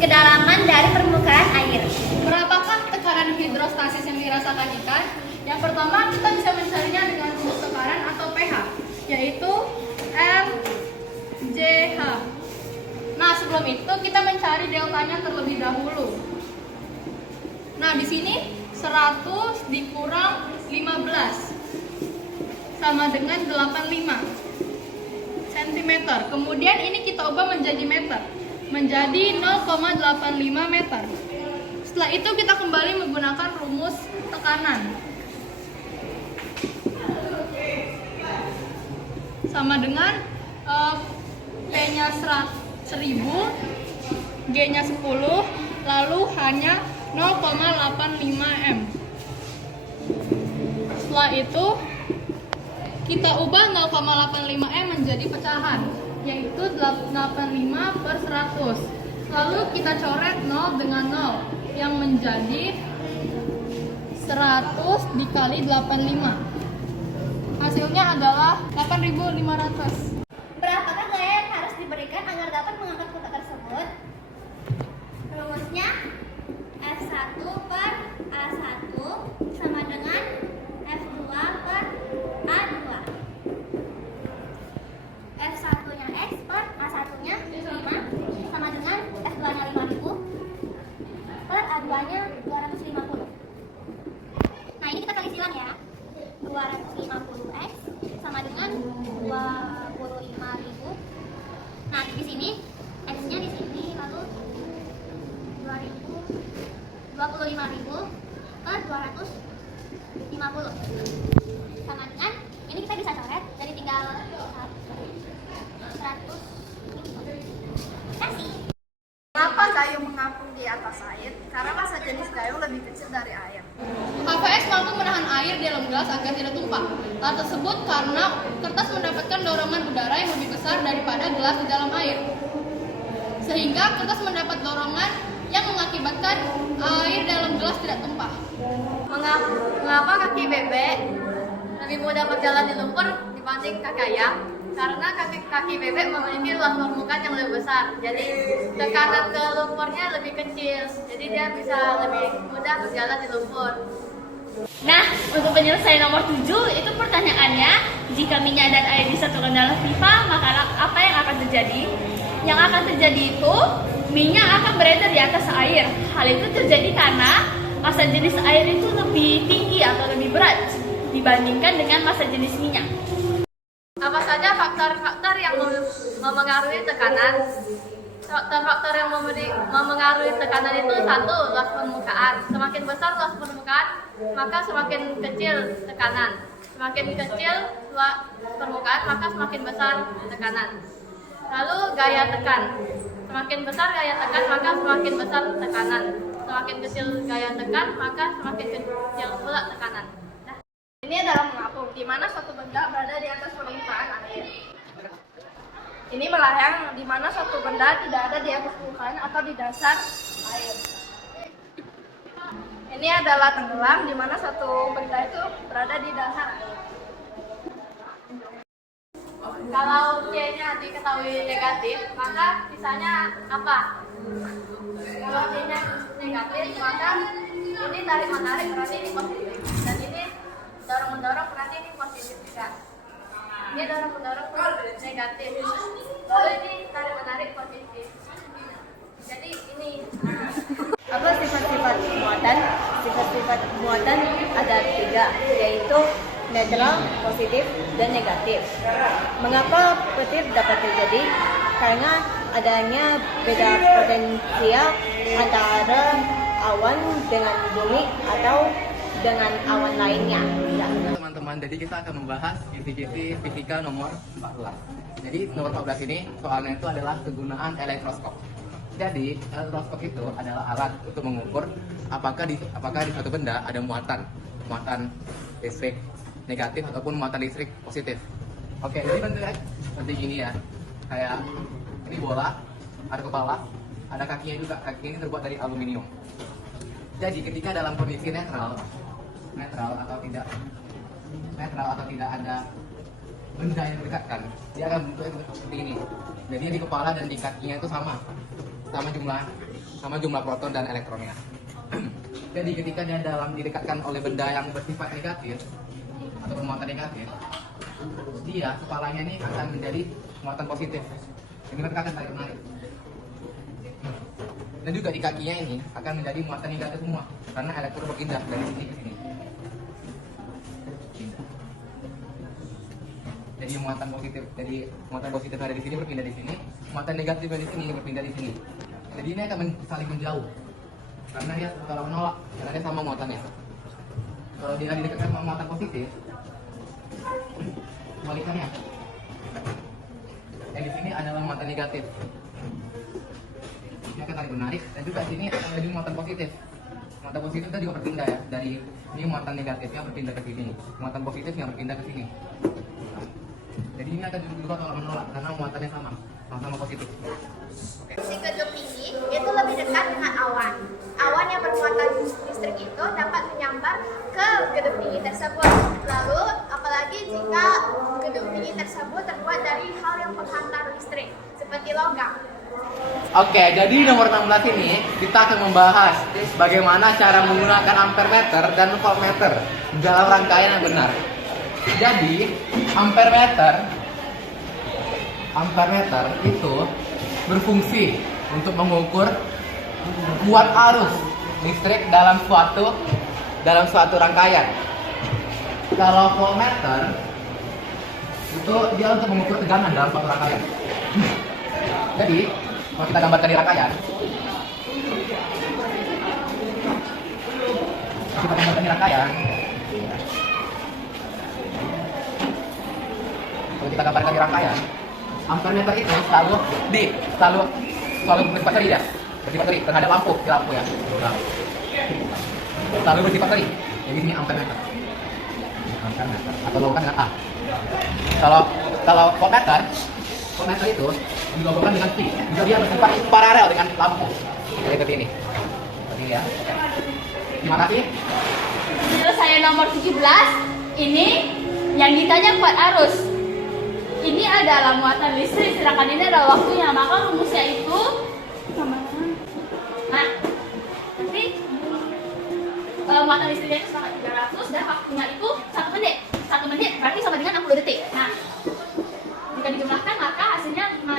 kedalaman dari permukaan air. Berapakah tekanan hidrostasis yang dirasakan ikan? Yang pertama, kita bisa mencarinya dengan rumus tekanan atau pH, yaitu RJH. Nah, sebelum itu kita mencari deltanya terlebih dahulu. Nah, di sini 100 dikurang 15 sama dengan 85 cm. Kemudian ini kita ubah menjadi meter, menjadi 0,85 meter. Setelah itu kita kembali menggunakan rumus tekanan. Sama dengan P-nya 1000, G-nya 10, lalu hanya 0,85 M. Setelah itu kita ubah 0,85 M menjadi pecahan, yaitu 85 per 100. Lalu kita coret 0 dengan 0 yang menjadi 100 dikali 85. Hasilnya adalah 8.500. Berapakah gaya yang harus diberikan agar dapat mengangkat kota tersebut? Rumusnya F1 per A1 sama dengan F2 per A2. F1-nya X per A1-nya 5 sama dengan F2-nya 5000 per A2-nya 250. Nah, ini kita kali silang ya. 250X sama dengan 25.000. Nah, di sini X-nya di sini, lalu 25.000 per 250 sama dengan, ini kita bisa coret, jadi tinggal 100 kasih. Mengapa gayung mengapung di atas air? Karena massa jenis gayung lebih kecil dari air. HVS mampu menahan air di dalam gelas agar tidak tumpah. Hal tersebut karena kertas mendapatkan dorongan udara yang lebih besar daripada gelas di dalam air. Sehingga kertas mendapat dorongan yang mengakibatkan air dalam gelas tidak tumpah. Mengapa kaki bebek lebih mudah berjalan di lumpur dibanding kaki ayam? Karena kaki bebek memiliki luas permukaan yang lebih besar, jadi tekanan ke lumpurnya lebih kecil, jadi dia bisa lebih mudah berjalan di lumpur. Nah, untuk penyelesaian nomor 7 itu pertanyaannya, jika minyak dan air disatukan dalam pipa, maka apa yang akan terjadi? Yang akan terjadi itu, minyak akan beredar di atas air. Hal itu terjadi karena massa jenis air itu lebih tinggi atau lebih berat dibandingkan dengan massa jenis minyak. Apa saja faktor-faktor yang memengaruhi tekanan? Faktor-faktor yang memengaruhi tekanan itu: 1. Luas permukaan. Semakin besar luas permukaan, maka semakin kecil tekanan. Semakin kecil luas permukaan, maka semakin besar tekanan. Lalu gaya tekan. Semakin besar gaya tekan, maka semakin besar tekanan. Semakin kecil gaya tekan, maka semakin kecil pula tekanan. Ini adalah mengapung, di mana suatu benda berada di atas permukaan air. Ini melayang, di mana suatu benda tidak ada di atas permukaan atau di dasar air. Ini adalah tenggelam, di mana suatu benda itu berada di dasar air. Kalau C-nya diketahui negatif, maka sisanya apa? Kalau C-nya negatif, maka ini tarik-menarik, berarti ini positif. Dan ini dorong-mendorong, berarti ini positif juga. Ini dorong-mendorong negatif. Lalu ini tarik-menarik positif. Jadi ini. Apa sifat-sifat muatan? Sifat-sifat muatan ada 3, yaitu netral, positif, dan negatif. Mengapa petir dapat terjadi? Karena adanya beda potensial antara awan dengan bumi atau dengan awan lainnya. Teman-teman, jadi kita akan membahas inti-inti fisika nomor 14. Jadi nomor 14 ini soalnya itu adalah kegunaan elektroskop. Jadi elektroskop itu adalah alat untuk mengukur apakah di suatu benda ada muatan listrik negatif ataupun muatan listrik positif. Oke, jadi bentuknya seperti gini ya. Kayak ini bola, ada kepala, ada kakinya juga. Kakinya ini terbuat dari aluminium. Jadi ketika dalam kondisi netral atau tidak ada benda yang mendekatkan, dia akan bentuknya seperti ini. Jadi di kepala dan di kakinya itu sama jumlah sama jumlah proton dan elektronnya. Jadi ketika dia didekatkan oleh benda yang bersifat negatif atau muatan negatif, dia kepalanya ini akan menjadi muatan positif. Ini mereka akan tarik menarik. Dan juga di kakinya ini akan menjadi muatan negatif semua karena elektron berpindah dari sini ke sini. Jadi muatan positif ada di sini berpindah di sini, muatan negatif ada di sini berpindah di sini. Jadi ini akan saling menjauh karena dia kalau menolak karena dia sama muatannya. Kalau dia didekatkan sama muatan positif, kebalikannya. Yang di sini adalah muatan negatif. Ini akan saling menarik dan juga di sini akan menjadi muatan positif. Muatan positif itu juga berpindah ya dari ini muatan negatifnya berpindah ke sini, muatan positifnya berpindah ke sini. Jadi ini akan juga kalau menolak karena muatannya sama positif. Si gedung tinggi itu lebih dekat dengan awan. Awan yang bermuatan listrik itu dapat menyambar ke gedung tinggi tersebut. Lalu, apalagi jika gedung tinggi tersebut terbuat dari hal yang menghantar listrik, seperti logam. Oke, jadi nomor 16 ini kita akan membahas bagaimana cara menggunakan ampermeter dan voltmeter dalam rangkaian yang benar. Jadi, ampermeter itu berfungsi untuk mengukur kuat arus listrik dalam suatu rangkaian. Kalau voltmeter itu dia untuk mengukur tegangan dalam suatu rangkaian. Jadi, kalau kita gambarkan di rangkaian, ampermeter itu selalu bersifat seri ya, bersifat seri terhadap lampu ya. Selalu bersifat seri. Jadi ini ampermeter atau logam dengan A. Kalau voltmeter itu digabungkan dengan T. Jadi dia bersifat paralel dengan lampu. Seperti ini. Seperti ini ya. Terima kasih. Penyelesaian nomor 17 ini yang ditanya kuat arus. Ini adalah muatan listrik, sedangkan ini adalah waktunya. Maka rumusnya itu muatan listriknya itu sama 300 dan waktunya itu 1 menit. 1 menit berarti sama dengan 60 detik. Nah, jika dijumlahkan maka hasilnya 5.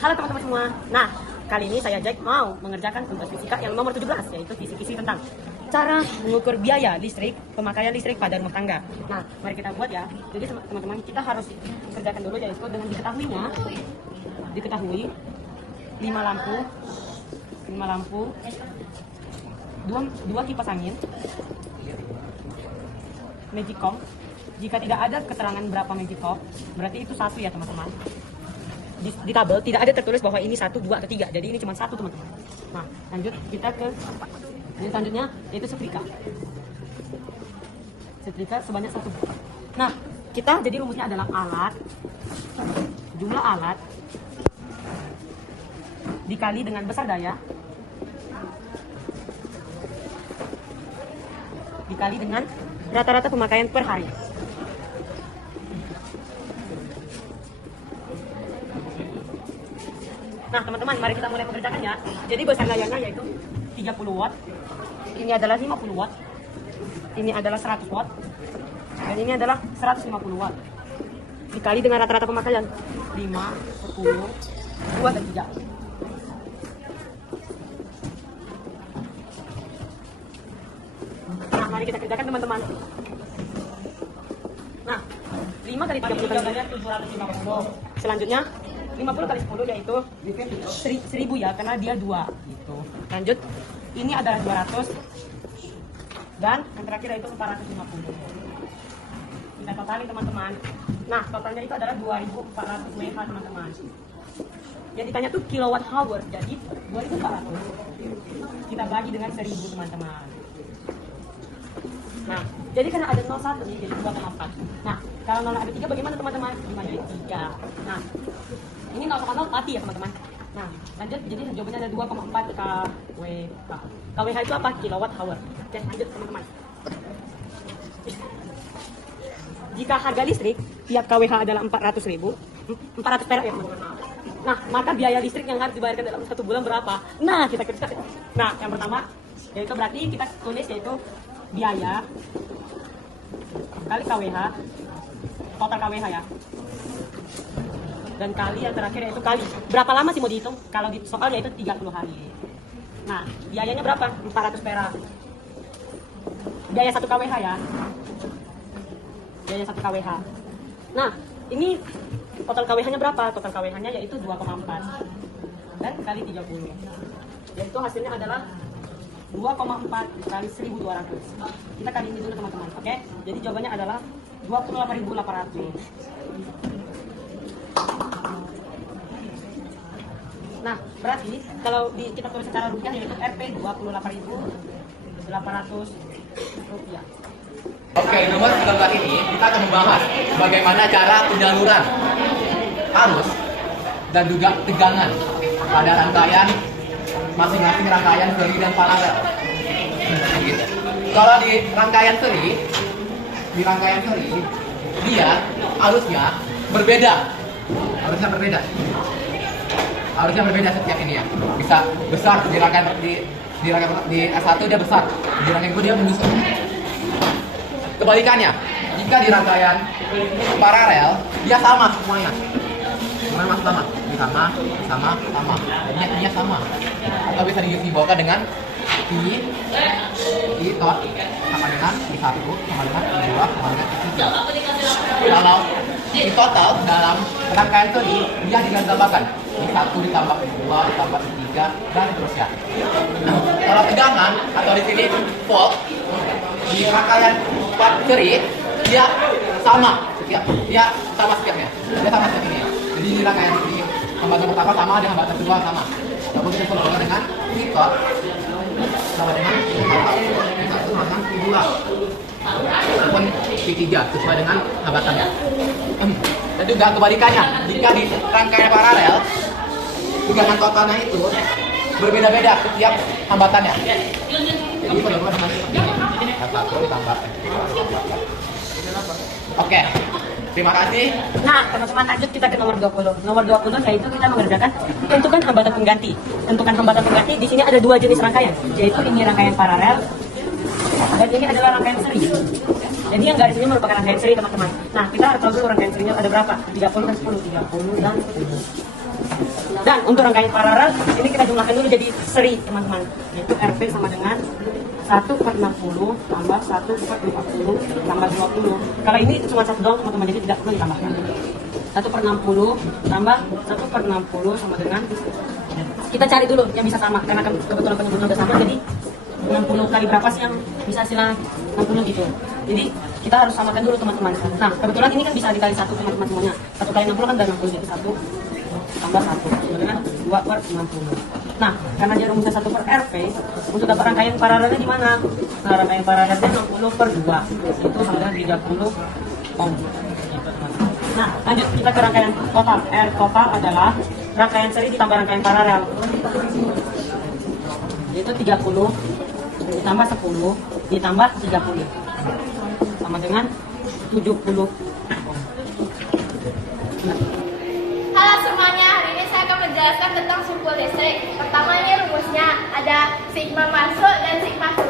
Halo teman-teman semua. Nah, kali ini saya Jack mau mengerjakan tugas fisika yang nomor 17, yaitu kisi-kisi tentang cara mengukur biaya listrik, pemakaian listrik pada rumah tangga. Nah, mari kita buat ya. Jadi teman-teman kita harus kerjakan dulu yaitu dengan diketahui 5 lampu, 2 kipas angin, magicom. Jika tidak ada keterangan berapa magicom, berarti itu 1 ya teman-teman. Di tabel tidak ada tertulis bahwa ini 1, 2 atau 3. Jadi ini cuma 1 teman-teman. Nah, lanjut kita ke yang selanjutnya yaitu setrika. Setrika sebanyak 1. Nah, kita jadi rumusnya adalah jumlah alat dikali dengan besar daya dikali dengan rata-rata pemakaian per hari. Nah teman-teman, mari kita mulai mengerjakannya. Jadi besar dayanya yaitu 30 watt, ini adalah 50 watt, ini adalah 100 watt, dan ini adalah 150 watt. Dikali dengan rata-rata pemakaian 5, 10, 2, dan 3. Nah, mari kita kerjakan teman-teman. Nah, 5 kali 30 kali 750. Selanjutnya 50 kali 10 yaitu 1000 ya, karena dia 2 gitu. Lanjut, ini adalah 200 dan yang terakhir yaitu 450. Kita totalin teman-teman. Nah, totalnya itu adalah 2400 WH teman-teman. Yang ditanya tuh kilowatt hour, jadi 2400 kita bagi dengan 1000 teman-teman. Nah, jadi karena ada 01 nih, jadi 2,4. Nah, kalau 0 ada 3 bagaimana teman-teman? 5 dari 3. Nah, ini 0,0 mati ya teman-teman. Nah, lanjut, jadi jawabannya ada 2,4 kWh. kWh itu apa? Kilowatt hour. Oke, lanjut teman-teman. Jika harga listrik tiap kWh adalah 400 perak ya teman-teman. Nah, maka biaya listrik yang harus dibayarkan dalam 1 bulan berapa? Nah, kita kerjakan. Nah, yang pertama yaitu berarti kita tulis yaitu biaya kali KWH, total KWH ya. Dan kali yang terakhir yaitu kali. Berapa lama sih mau dihitung? Kalau di soal yaitu 30 hari. Nah, biayanya berapa? 400 perak. Biaya 1 KWH ya. Biaya 1 KWH. Nah, ini total KWH-nya berapa? Total KWH-nya yaitu 2,4 dan kali 30. Yaitu hasilnya adalah 2,4 kali 1.200. Kita kali ini dulu teman-teman, oke? Jadi jawabannya adalah 28.800. Nah, berarti kalau kita tulis secara rupiah yaitu Rp 28.800 rupiah. Oke, nomor 19 ini kita akan membahas bagaimana cara penyaluran arus dan juga tegangan pada rangkaian masing-masing rangkaian seri dan paralel. Gitu. Kalau di rangkaian seri, dia arusnya berbeda. Arusnya berbeda setiap ini ya. Bisa besar di rangkaian di S1 dia besar, di rangkaian kedua dia menyusut. Kebalikannya, jika di rangkaian paralel dia sama semuanya. Gimana mas sama? Sama. Jadinya sama. Atau bisa dibawakan dengan I tot sama dengan I1 sama dengan I2 sama dengan I3. Kalau I total dalam rangkaian seri dia ditambahkan I1 ditambah I2 ditambah I3 dan seterusnya. Kalau tegangan atau di sini volt di rangkaian seri dia sama setiapnya. Dia sama setiap ini. Jadi di rangkaian seri hambatan pertama sama, di hambatan kedua sama. Lalu kita sambungkan dengan I tot sama dengan I1 sama dengan I2 ataupun I3 sesuai dengan hambatannya. Dan juga kebalikannya, jika di rangkaian paralel tegangan totalnya itu berbeda-beda setiap hambatannya. Jadi pada dengan seperti ini. Satu ditambah Oke, terima kasih. Nah, teman-teman lanjut kita ke nomor 20. Nomor 20 yaitu kita mengerjakan tentukan hambatan pengganti. Tentukan hambatan pengganti di sini ada 2 jenis rangkaian, yaitu ini rangkaian paralel dan ini adalah rangkaian seri. Jadi yang garis ini merupakan rangkaian seri, teman-teman. Nah, kita harus tahu dulu rangkaian serinya ada berapa? 30 dan 10, 30 dan 10. Dan untuk rangkaian paralel ini kita jumlahkan dulu jadi seri, teman-teman. Yaitu RP sama dengan 1/60 tambah 1/50 tambah 20. Kalau ini cuma 1 doang, teman-teman, jadi tidak perlu ditambahkan. 1/60 tambah 1/60 sama dengan, kita cari dulu yang bisa sama karena kebetulan penyebutnya udah sama. Jadi 60 kali berapa sih yang bisa hasilnya 60 gitu. Jadi kita harus samakan dulu, teman-teman. Nah, kebetulan ini kan bisa dikali 1, teman-teman, semuanya. 1 kali 60 kan udah 60, jadi 1 tambah 1 dengan 2/60. Nah, karena dia rumusnya 1/RP, untuk dapat rangkaian paralelnya di mana? Nah, rangkaian paralelnya 60/2, itu sama dengan 30 ohm. Nah, lanjut kita ke rangkaian total. R total adalah rangkaian seri ditambah rangkaian paralel. Yaitu 30 ditambah 10 ditambah 30 sama dengan 70 ohm. Halo semuanya, hari ini saya akan menjelaskan tentang simpul listrik. Pertama ini rumusnya ada sigma masuk dan sigma keluar.